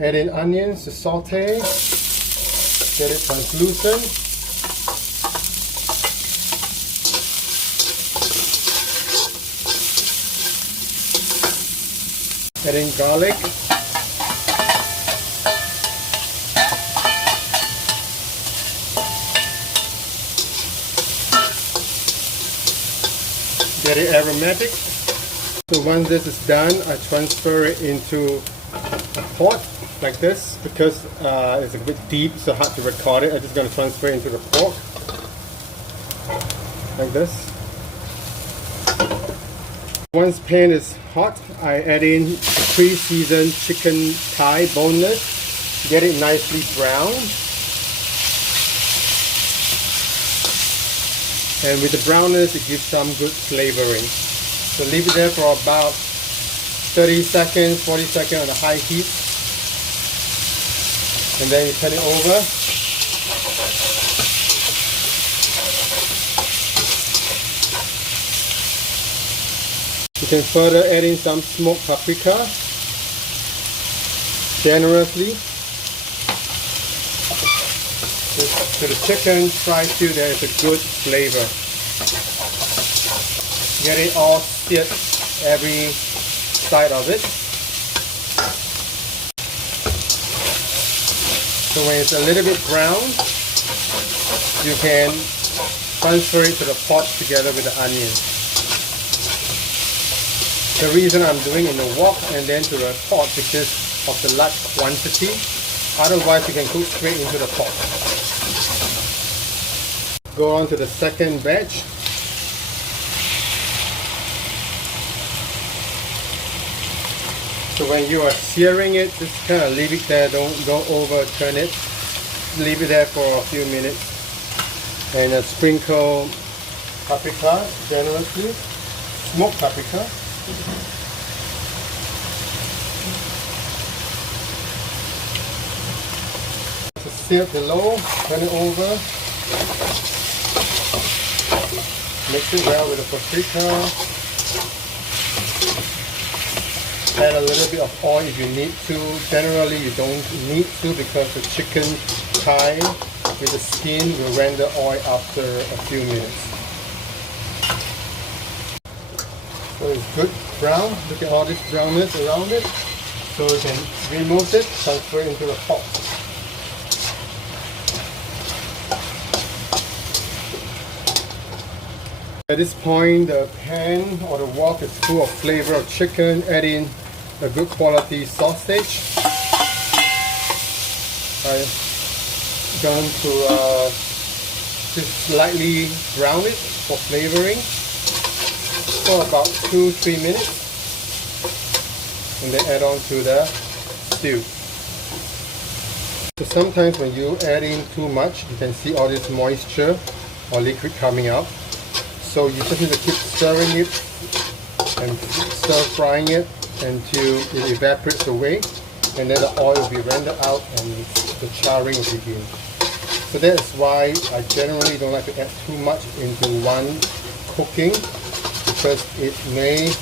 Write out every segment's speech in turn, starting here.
Add in onions to saute, get it translucent. Add in garlic. Get it aromatic. So once this is done, I transfer it into a pot like this because it's a bit deep, so hard to record it. I'm just going to transfer it into the pork like this. Once pan is hot, I add in pre-seasoned chicken thigh, boneless. Get it nicely brown. And with the brownness, it gives some good flavoring. So leave it there for about 30 seconds, 40 seconds on a high heat. And then you turn it over. You can further add in some smoked paprika generously. To the chicken, try to there is a good flavor. Get it all seared, every side of it. So when it's a little bit brown, you can transfer it to the pot together with the onion. The reason I'm doing in the wok and then to the pot because of the large quantity. Otherwise, you can cook straight into the pot. Go on to the second batch. So when you are searing it, just kind of leave it there. Don't overturn it. Leave it there for a few minutes, and sprinkle paprika generously, smoked paprika. So sear below, turn it over, mix it well with the paprika. Add a little bit of oil if you need to. Generally, you don't need to because the chicken thigh with the skin will render oil after a few minutes. So it's good brown. Look at all this brownness around it. So you can remove it, transfer it into the pot. At this point, the pan or the wok is full of flavor of chicken. Add in a good quality sausage. I'm going to just slightly brown it for flavoring for about 2-3 minutes, and then add on to the stew. So sometimes when you add in too much, you can see all this moisture or liquid coming out. So you just need to keep stirring it and stir frying it until it evaporates away, and then the oil will be rendered out and the charring will begin. So that's why I generally don't like to add too much into one cooking because it may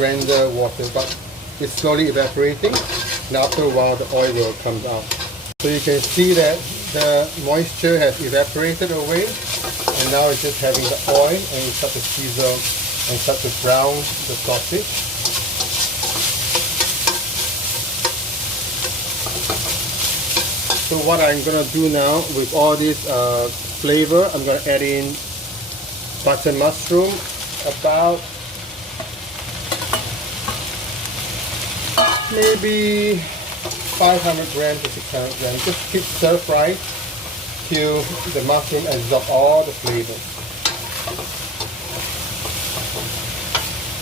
render water, but it's slowly evaporating, and after a while the oil will come out. So you can see that the moisture has evaporated away, and now it's just having the oil, and you start to sizzle and start to brown the sausage. So what I'm going to do now with all this flavor, I'm going to add in button mushroom, about maybe 500 grams to 600 grams. Just keep stir fry till the mushroom absorb all the flavor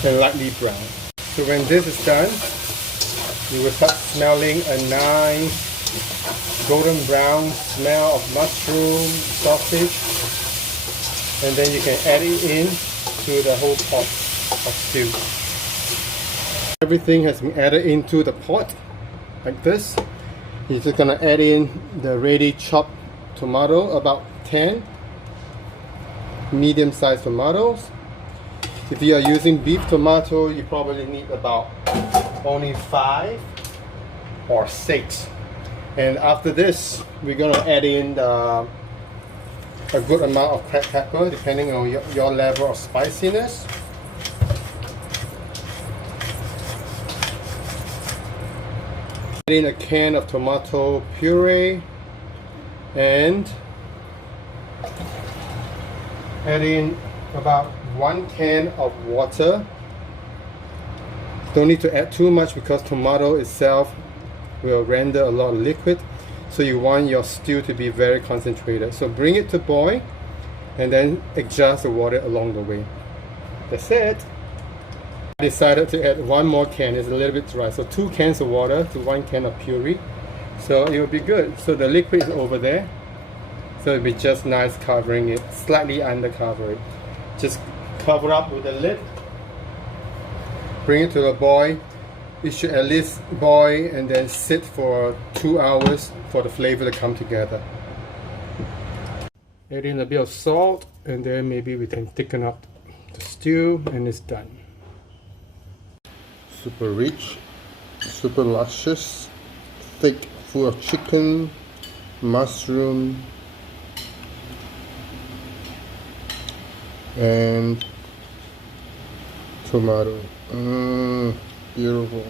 and lightly brown. So when this is done, you will start smelling a nice golden brown smell of mushroom, sausage, and then you can add it in to the whole pot of stew. Everything has been added into the pot like this. You're just gonna add in the ready chopped tomato, about 10 medium-sized tomatoes. If you are using beef tomato, you probably need about only 5 or 6. And after this, we're gonna add in a good amount of cracked pepper, depending on your level of spiciness. Add in a can of tomato puree and add in about 1 can of water. Don't need to add too much because tomato itself will render a lot of liquid, so you want your stew to be very concentrated. So bring it to boil and then adjust the water along the way. That's it. I decided to add 1 more can. It's a little bit dry, so 2 cans of water to 1 can of puree, so it will be good. So the liquid is over there, so it'll be just nice covering it, slightly under cover it. Just cover up with the lid, bring it to a boil. It should at least boil and then sit for 2 hours for the flavor to come together. Add in a bit of salt and then maybe we can thicken up the stew and it's done. Super rich, super luscious, thick, full of chicken, mushroom, and tomato. Beautiful.